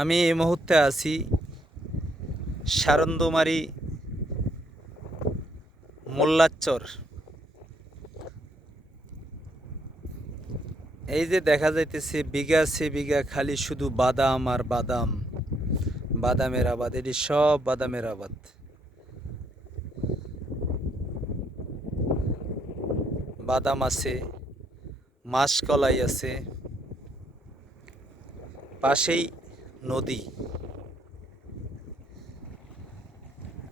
আমি এই মুহূর্তে আছি সারন্দমারি মোল্লাচর। এই যে দেখা যাইতেছে বিঘা সে বিঘা খালি শুধু বাদাম আর বাদাম, বাদামের আবাদ। এটি সব বাদামের আবাদ। বাদাম আছে, মাসকলাই আছে, পাশেই নদী।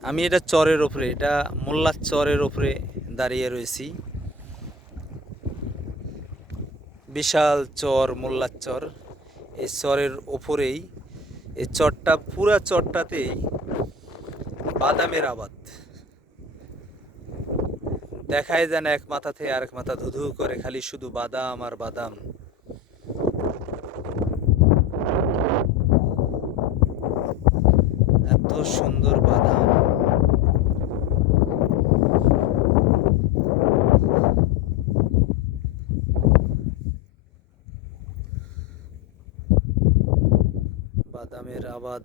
আমি এটা চরের ওপরে, এটা মোল্লার চরের ওপরে দাঁড়িয়ে রয়েছি। বিশাল চর মোল্লার চর। এই চরের ওপরেই এই চরটা, পুরা চরটাতেই বাদামের আবাদ। দেখায় যেন এক মাথা থেকে আরেক মাথা ধুধু করে খালি শুধু বাদাম আর বাদাম। এত সুন্দর বাদাম। বাদামের আবাদ।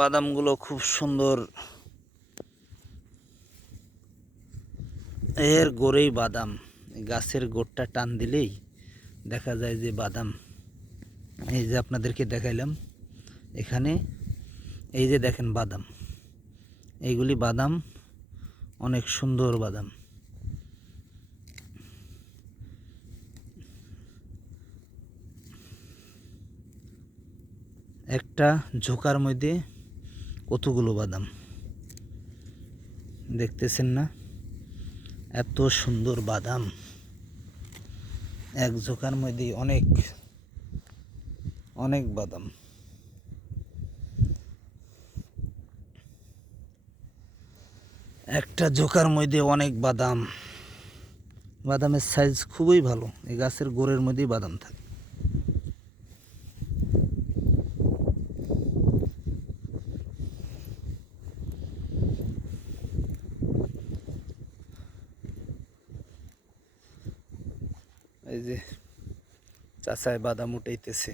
বাদামগুলো খুব সুন্দর। এর গোড়েই বাদাম। গাছের গোড়টা টান দিলেই দেখা যায় যে বাদাম। এই যে আপনাদেরকে দেখাইলাম এখানে, এই যে দেখেন বাদাম, এইগুলি বাদাম, অনেক সুন্দর বাদাম। একটা ঝোকার মধ্যে কতগুলো বাদাম দেখতেছেন না? এত সুন্দর বাদাম এক ঝোকার মধ্যে, অনেক অনেক বাদাম। একটা ঝোকার মধ্যে অনেক বাদাম। বাদামের সাইজ খুবই ভালো। এই গাছের গোড়ের মধ্যেই বাদাম থাকে। এই যে চাচায় বাদাম উঠাইতেছে।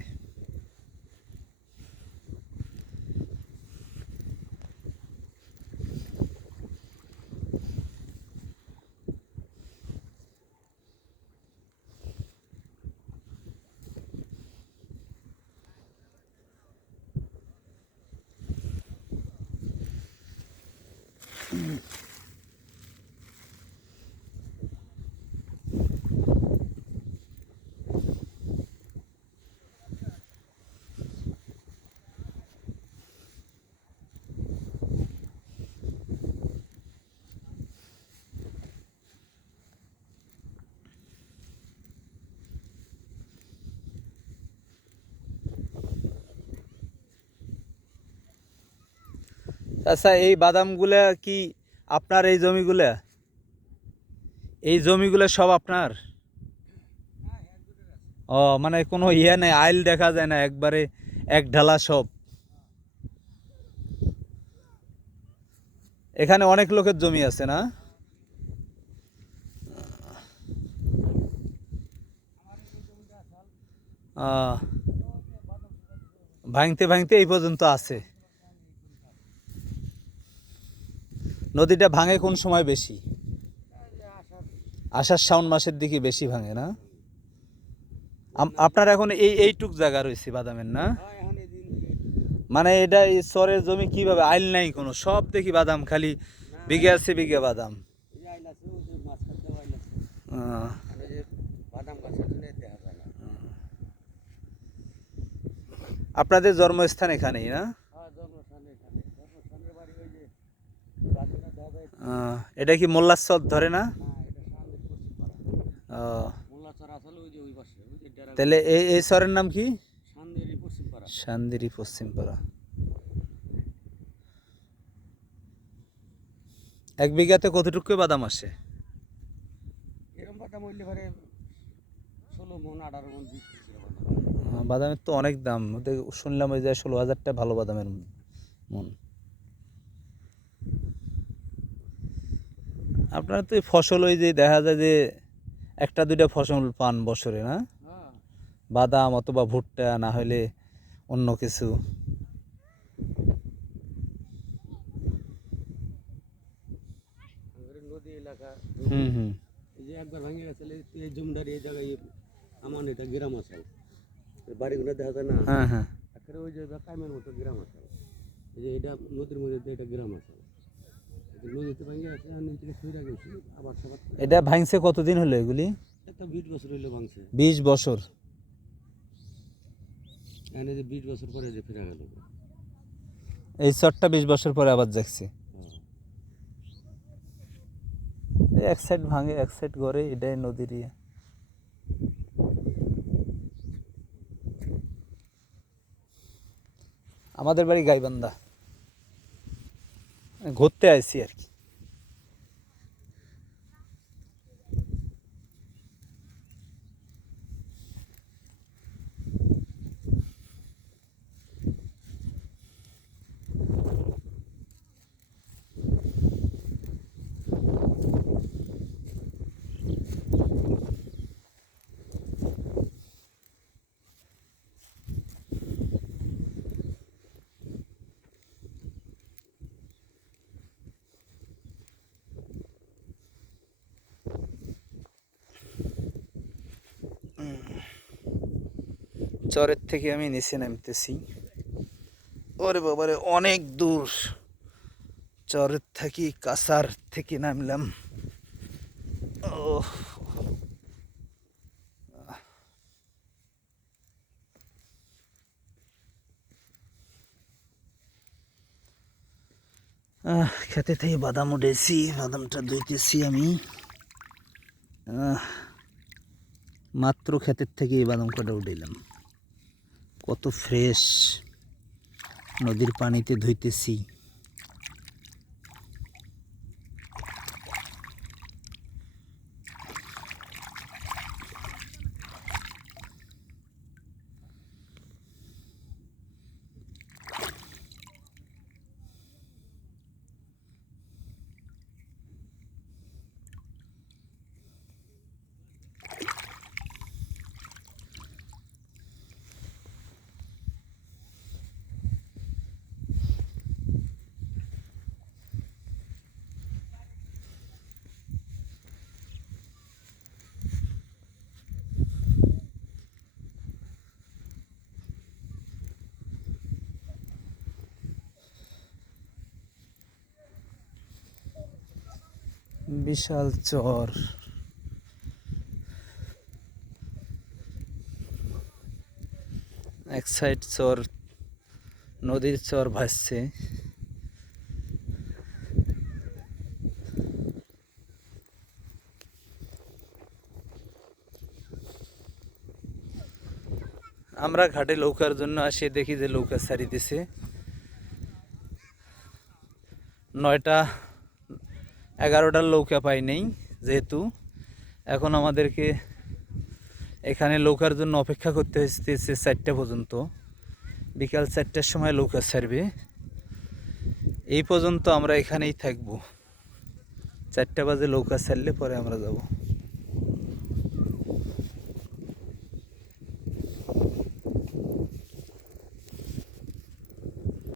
আচ্ছা, এই বাদামগুলা কি আপনার? এই জমিগুলা সব আপনার? ও, মানে কোনো ইয়ে নেই, আইল দেখা যায় না, একবারে এক ঢালা সব? এখানে অনেক লোকের জমি আছে না? ভাঙতে ভাঙতে এই পর্যন্ত আছে। নদীটা ভাঙে কোন সময় বেশি? আষাঢ় শ্রাবণ মাসের দিকে বেশি ভাঙে না? আপনার এখন এইটুক জায়গা রয়েছে বাদামের, না? মানে এটা এই চরের জমি কিভাবে? আইল নাই কোনো, সব দেখি বাদাম, খালি বিঘা আছে বিঘা বাদাম। আপনাদের জন্মস্থান এখানেই, না? এটা কি মোল্লাচর ধরে না? তাহলে এই চরের নাম কি? শান্দিরি পশ্চিমপাড়া। এক বিঘাতে কতটুকু বাদাম আসে? বাদামের তো অনেক দাম, শুনলাম ওই যে 16,000 টাকা ভালো বাদামের মন। আপনারা তো এই ফসল ওই যে দেখা যায় যে একটা দুইটা ফসল পান বছরে, না? বাদাম অথবা ভুট্টা, না হলে অন্য কিছু। নদী এলাকা, হুম হুম। এই যে একবার ভেঙে গেছে এই জমিদার এই জায়গায় আমার এটা গ্রাম আছে, বাড়িগুলো দেখা যায় না, হ্যাঁ হ্যাঁ। একেবারে ওই যে কাইমের মতো গ্রাম আছে। এই যে এটা নদীর মধ্যে দিয়ে এটা গ্রাম আছে, নদীতে ভেঙে গেছে, নিচ থেকে সইরা গেছে আবার সবার। এটা ভাঙছে কতদিন হলো এগুলি? এটা 20 বছর হইলো ভাঙছে। 20 বছর? এনে যে 20 বছর পরে যে ফেরা গেল। এই চরটা 20 বছর পরে আবার যাচ্ছে। এক সাইড ভাঙে এক সাইড গড়ে, এটাই নদীর ইয়ে। আমাদের বাড়ি গাইবান্ধা, ঘুরতে আইছি আর কি। চরের থেকে আমি নিচে নামতেছি। ওরে বাবারে, অনেক দূর। চরের থাকি কাসার থেকে নামলাম। ও খেতে থেকে বাদাম উঠেছি, বাদামটা ধুইতেছি আমি। মাত্র ক্ষেতের থেকে এই বাদাম কটা উঠাইলাম, কত ফ্রেশ, নদীর পানিতে ধুইতেছি। বিশাল চর, এক সাইড চর, নদীর চর ভাসছে। আমরা ঘাটে নৌকার জন্য আসি, দেখি যে নৌকা ছাড়িতেছে। 9টা 11টার নৌকা পাই নেই, যেহেতু এখন আমাদেরকে এখানে নৌকার জন্য অপেক্ষা করতে হচ্ছে 4টা পর্যন্ত। বিকাল 4টার সময় নৌকা ছাড়বে, এই পর্যন্ত আমরা এখানেই থাকবো। 4টা বাজে নৌকা ছাড়লে পরে আমরা যাব।